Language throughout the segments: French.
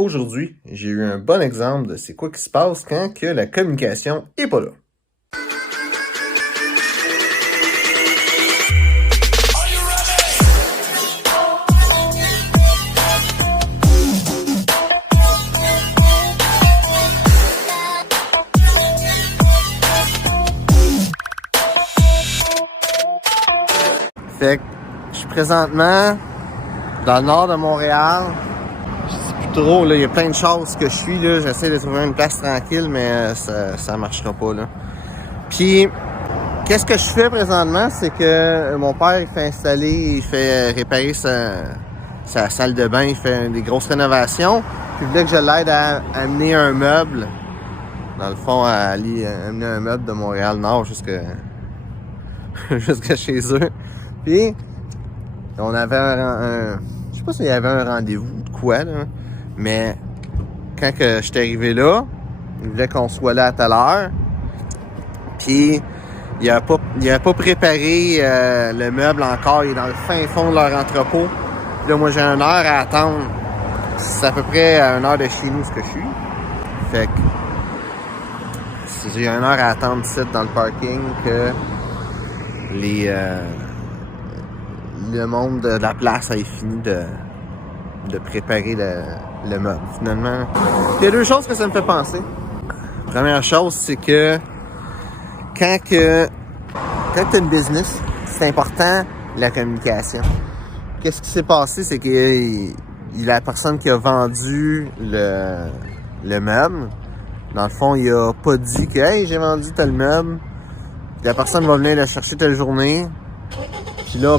Aujourd'hui, j'ai eu un bon exemple de c'est quoi qui se passe quand que la communication est pas là. Fait que je suis présentement dans le nord de Montréal. Je sais plus trop, là, il y a plein de choses que je suis, là. J'essaie de trouver une place tranquille, mais ça marchera pas, là. Puis, qu'est-ce que je fais présentement, c'est que mon père, il fait réparer sa salle de bain, il fait des grosses rénovations. Puis, il voulait que je l'aide à amener un meuble, dans le fond, à aller amener un meuble de Montréal-Nord jusqu'à chez eux. Puis, on avait je sais pas s'il y avait un rendez-vous de quoi, là, mais quand que j'étais arrivé là, il voulait qu'on soit là à telle heure. Puis, il a pas préparé le meuble encore. Il est dans le fin fond de leur entrepôt. Puis là, moi, j'ai 1 heure à attendre. C'est à peu près à 1 heure de chez nous, ce que je suis. Fait que j'ai 1 heure à attendre ici dans le parking que le monde de la place ait fini de préparer le meuble, finalement. Il y a 2 choses que ça me fait penser. Première chose, c'est que quand tu as une business, c'est important la communication. Qu'est-ce qui s'est passé, c'est que la personne qui a vendu le meuble, dans le fond, il a pas dit que « Hey, j'ai vendu tel meuble ». La personne va venir le chercher telle journée. Puis là,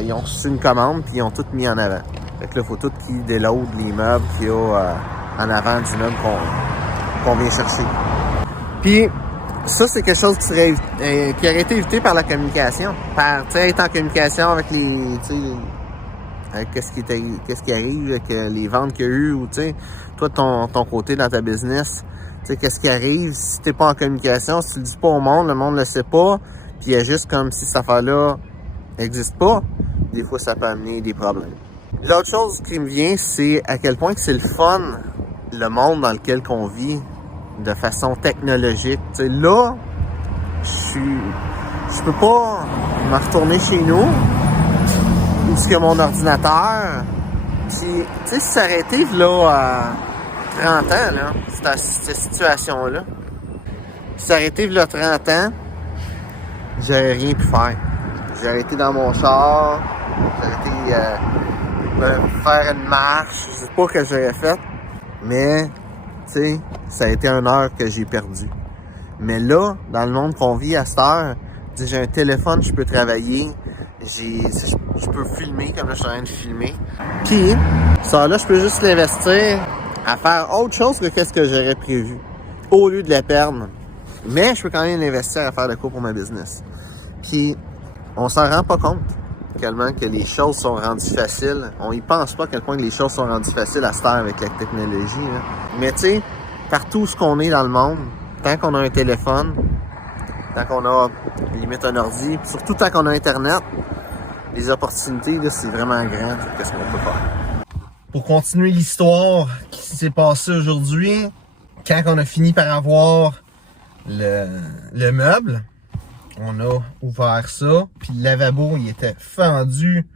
ils ont reçu une commande, puis ils ont tout mis en avant. Fait que là, il faut tout qu'ils déloadent les meubles qu'il y a en avant du meuble qu'on vient chercher. Puis, ça, c'est quelque chose qui aurait été évité par la communication. Être en communication avec avec qu'est-ce qui arrive, avec les ventes qu'il y a eu, ou toi, ton côté dans ta business, qu'est-ce qui arrive si t'es pas en communication, si tu le dis pas au monde, le monde le sait pas, puis il y a juste comme si cette affaire-là n'existe pas, des fois, ça peut amener des problèmes. L'autre chose qui me vient, c'est à quel point que c'est le fun, le monde dans lequel on vit, de façon technologique. Là, je peux pas me retourner chez nous, où que mon ordinateur, puis, si ça aurait été, là, à 30 ans, là, cette situation-là, si ça aurait été, là, 30 ans, j'aurais rien pu faire. J'aurais été dans mon char, j'aurais été faire une marche, je sais pas ce que j'aurais fait, mais, ça a été 1 heure que j'ai perdu. Mais là, dans le monde qu'on vit à cette heure, j'ai un téléphone, je peux travailler, je peux filmer comme là, je suis en train de filmer. Puis, ça là, je peux juste l'investir à faire autre chose que qu'est-ce que j'aurais prévu, au lieu de la perdre. Mais je peux quand même l'investir à faire de quoi pour ma business. Puis, on s'en rend pas compte tellement que les choses sont rendues faciles. On y pense pas à quel point les choses sont rendues faciles à se faire avec la technologie, là. Mais partout où on est dans le monde, tant qu'on a un téléphone, tant qu'on a limite un ordi, puis surtout tant qu'on a Internet, les opportunités, là, c'est vraiment grand. Qu'est-ce qu'on peut faire? Pour continuer l'histoire qui s'est passée aujourd'hui, quand on a fini par avoir le meuble, on a ouvert ça, puis le lavabo, il était fendu,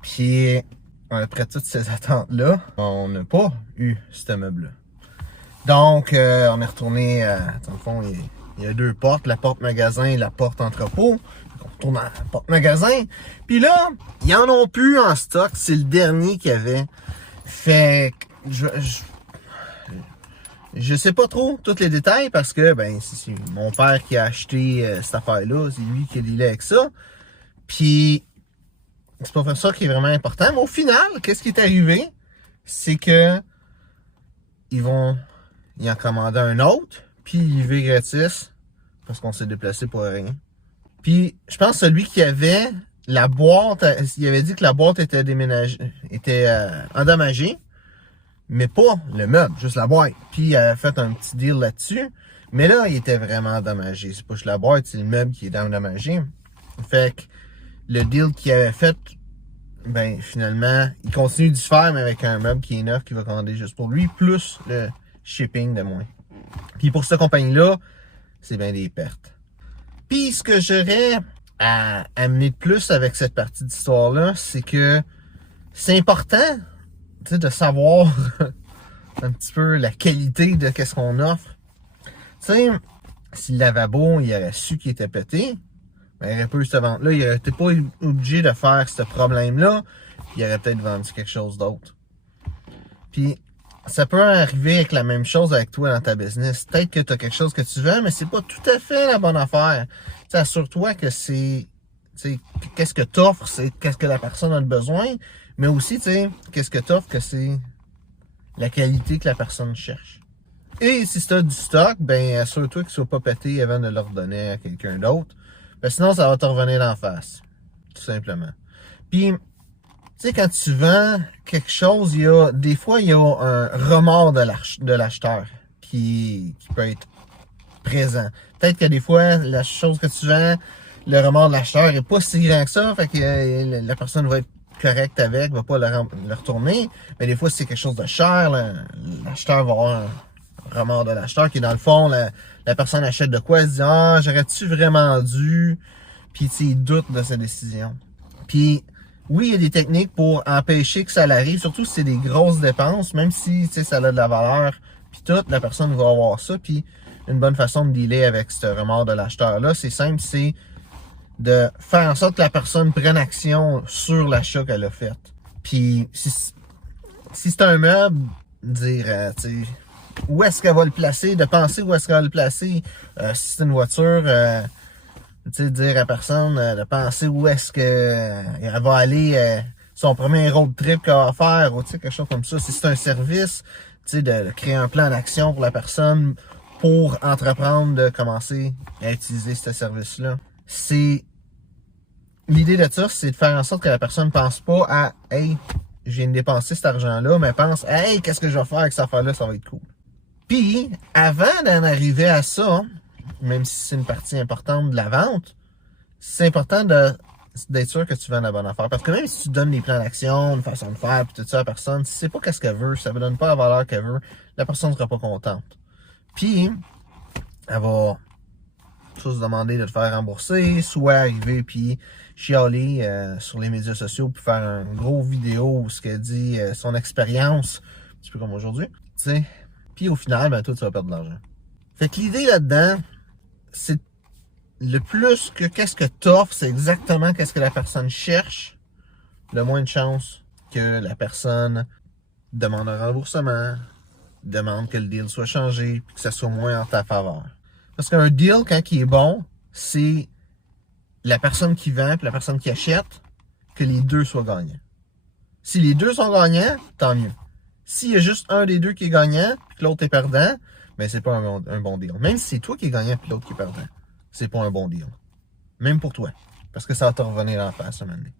puis après toutes ces attentes-là, on n'a pas eu ce meuble-là. Donc, on est retourné, dans le fond, il y a 2 portes, la porte magasin et la porte entrepôt. Donc, on retourne à la porte magasin, puis là, ils en ont plus en stock, c'est le dernier qu'il y avait. Fait que, je sais pas trop tous les détails parce que c'est mon père qui a acheté cette affaire-là, c'est lui qui est lié avec ça. Puis c'est pas ça qui est vraiment important. Mais au final, qu'est-ce qui est arrivé? C'est que ils en commander un autre, puis il veut gratis parce qu'on s'est déplacé pour rien. Puis je pense que celui qui avait la boîte, il avait dit que la boîte était endommagée. Mais pas le meuble, juste la boîte. Puis il avait fait un petit deal là-dessus. Mais là, il était vraiment endommagé. C'est pas juste la boîte, c'est le meuble qui est endommagé. Fait que le deal qu'il avait fait ben finalement, il continue d'y faire, mais avec un meuble qui est neuf, qui va commander juste pour lui, plus le shipping de moins. Puis pour cette compagnie-là, c'est bien des pertes. Puis ce que j'aurais à amener de plus avec cette partie d'histoire-là, c'est que c'est important, tu sais, de savoir un petit peu la qualité de qu'est-ce qu'on offre. Tu sais, si le lavabo, il aurait su qu'il était pété, ben, il aurait pas eu cette vente-là, il aurait été pas obligé de faire ce problème-là, puis il aurait peut-être vendu quelque chose d'autre. Puis, ça peut arriver avec la même chose avec toi dans ta business. Peut-être que tu as quelque chose que tu vends, mais c'est pas tout à fait la bonne affaire. Tu sais, assure-toi que c'est, tu sais, qu'est-ce que tu offres, c'est qu'est-ce que la personne a besoin, mais aussi, tu sais, qu'est-ce que tu offres, que c'est la qualité que la personne cherche. Et si tu as du stock, ben assure-toi qu'il ne soit pas pété avant de le redonner à quelqu'un d'autre. Ben, sinon, ça va te revenir d'en face. Tout simplement. Puis, tu sais, quand tu vends quelque chose, des fois, il y a un remords de l'acheteur qui peut être présent. Peut-être que des fois, la chose que tu vends, le remords de l'acheteur n'est pas si grand que ça, fait que la personne va être correcte avec, va pas le retourner. Mais des fois, si c'est quelque chose de cher, l'acheteur va avoir un remords de l'acheteur qui est dans le fond, la personne achète de quoi, elle se dit « Ah, j'aurais-tu vraiment dû? » Puis tu doute de sa décision. Puis oui, il y a des techniques pour empêcher que ça l'arrive, surtout si c'est des grosses dépenses, même si ça a de la valeur, puis tout, la personne va avoir ça. Puis une bonne façon de dealer avec ce remords de l'acheteur-là, c'est simple, c'est de faire en sorte que la personne prenne action sur l'achat qu'elle a fait. Puis si c'est un meuble, dire, tu sais, où est-ce qu'elle va le placer, de penser où est-ce qu'elle va le placer. Si c'est une voiture, tu sais, dire à personne de penser où est-ce qu'elle va aller, son premier road trip qu'elle va faire, ou tu sais, quelque chose comme ça. Si c'est un service, tu sais, de créer un plan d'action pour la personne pour entreprendre de commencer à utiliser ce service-là. L'idée de ça, c'est de faire en sorte que la personne ne pense pas à « Hey, je viens de dépenser cet argent-là », mais pense « Hey, qu'est-ce que je vais faire avec cette affaire-là, ça va être cool ». Puis, avant d'en arriver à ça, même si c'est une partie importante de la vente, c'est important d'être sûr que tu vends la bonne affaire. Parce que même si tu donnes des plans d'action, une façon de faire, puis tout ça à la personne, si c'est pas qu'est-ce qu'elle veut, si ça ne donne pas la valeur qu'elle veut, la personne ne sera pas contente. Puis, elle va soit se demander de te faire rembourser, soit arriver puis chialer sur les médias sociaux puis faire un gros vidéo où ce qu'elle dit son expérience, un petit peu comme aujourd'hui, tu sais. Puis au final, ben toi, tu vas perdre de l'argent. Fait que l'idée là-dedans, c'est le plus que qu'est-ce que t'offres, c'est exactement qu'est-ce que la personne cherche, le moins de chances que la personne demande un remboursement, demande que le deal soit changé, puis que ça soit moins en ta faveur. Parce qu'un deal, quand il est bon, c'est la personne qui vend et la personne qui achète, que les deux soient gagnants. Si les deux sont gagnants, tant mieux. S'il y a juste un des deux qui est gagnant et que l'autre est perdant, ben c'est pas un bon deal. Même si c'est toi qui es gagnant et l'autre qui est perdant, c'est pas un bon deal. Même pour toi. Parce que ça va te revenir en face un moment donné.